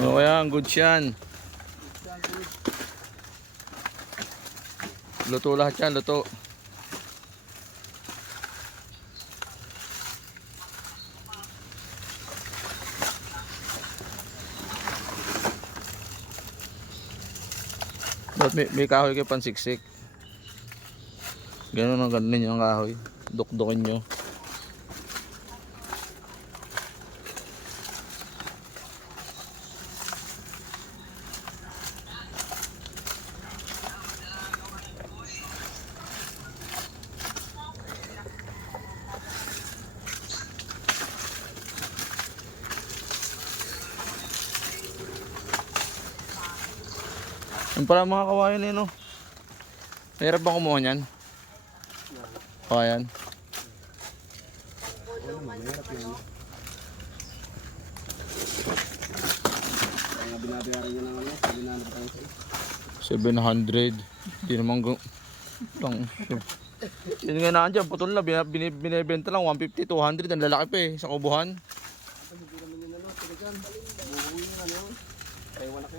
O kaya, good yan. Luto lahat yan, luto. Ba't may kahoy kayo pansiksik? Ganun ang ganun yung kahoy. Dukdukin nyo. Yung pala mga kawayan eh, no? Mahirap bang kumuha niyan? Kawayan. Binabayaran niya ng ano, 700. Hindi naman yun nga na dyan, putol na. Binibenta lang 150, 200. Ang lalaki pa eh, sa kubuhan. hindi naman yun ano, talagang buhuin yung ano, Taiwan ako.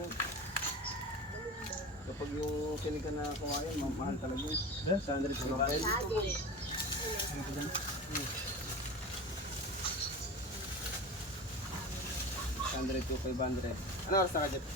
Kapag yung kinika na kawayan, mahal talaga yun. 100 po ba? 100 to 500. Ano oras na ka, Jeff?